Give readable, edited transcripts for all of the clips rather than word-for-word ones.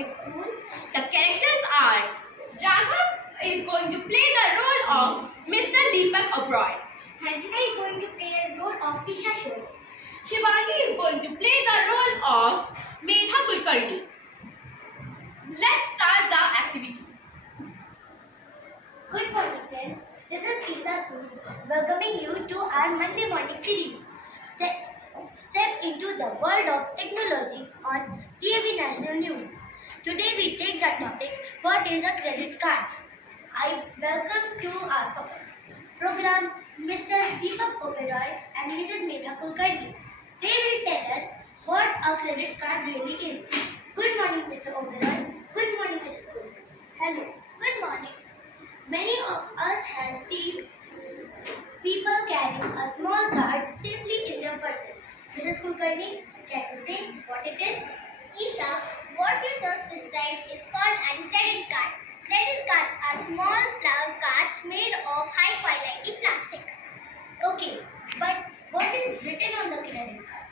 Public School. The characters are Raghav is going to play the role of Mr. Deepak Oberoi. Hanchika is going to play the role of Tisha Shore. Shivani is going to play the role of Medha Kulkarni. Let's start the activity. Good morning, friends. This is Tisha Shore welcoming you to our Monday morning series. Step into the world of technology on TV National News. Today we take the topic, what is a credit card? I welcome to our program Mr. Deepak Oberoi and Mrs. Medha Kulkarni. They will tell us what a credit card really is. Good morning, Mr. Oberoi. Good morning, Mrs. Kulkarni. Hello. Good morning. Many of us have seen people carrying a small card safely in their purses. Mrs. Kulkarni, can you say what it is? Isha, what you just described is called a credit card. Credit cards are small cards made of high quality plastic. Okay, but what is written on the credit card?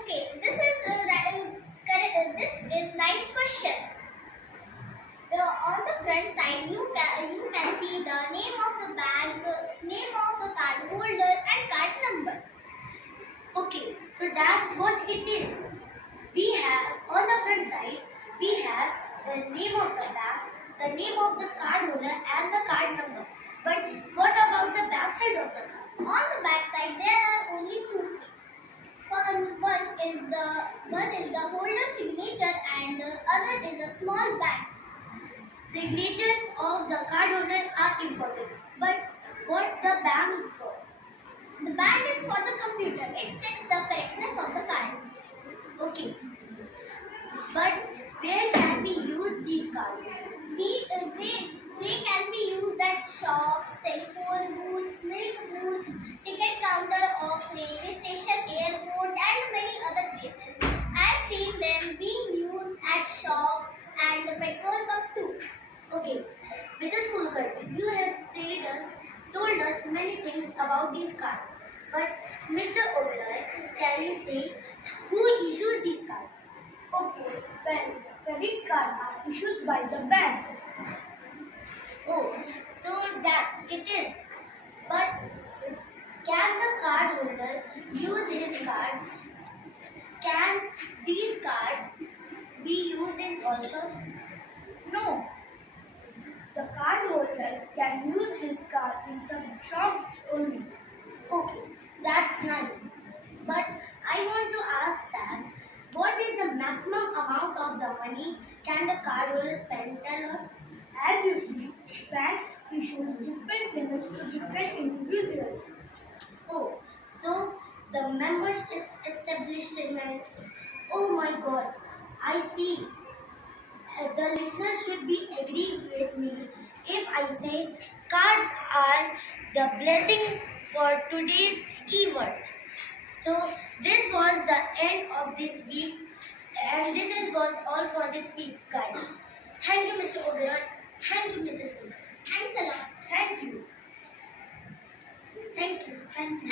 Okay, this is nice question. On the front side, you can see the name of the bank, name of the card holder, and card number. Okay, so that's what it is. We have, on the front side, we have the name of the bank, the name of the card holder and the card number. But what about the back side of the card? On the back side, there are only two things. One is the holder signature and the other is a small band. Signatures of the card holder are important. But what the bank for? The band is for the computer. It checks the correctness of the card. Okay. But where can we use these cards? They can be used at shops, telephone booths, milk booths, ticket counter of railway station, airport, and many other places. I've seen them being used at shops and the petrol pump too. Okay. Mrs. Kulkarni, you have told us many things about these cards. But Mr. Oberoi, can you say who issues these cards? Okay, well, credit cards are issued by the bank. Oh, so that's it is. But can the card holder use his cards? Can these cards be used in all shops? No, the card holder can use his card in some shops only. Okay, that's nice. But I want to ask that what is the maximum amount of the money can the card holder spend? Tell us. As you see, banks issue different limits to different individuals. Oh, so the membership establishments. Oh my God, I see. The listeners should be agree with me if I say cards are the blessing for today's e-world. So this was the end of this week, and was all for this week, guys. Thank you, Mr. Oberoi. Thank you, Mrs. Smith. Thanks a lot. Thank you. Thank you. Thank you.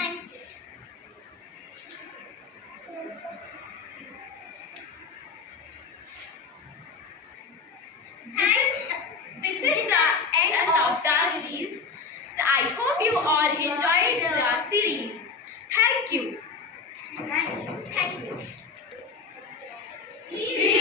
This is the end of the series. I hope you all enjoyed the series. Thank you. Thank you. Thank you. Please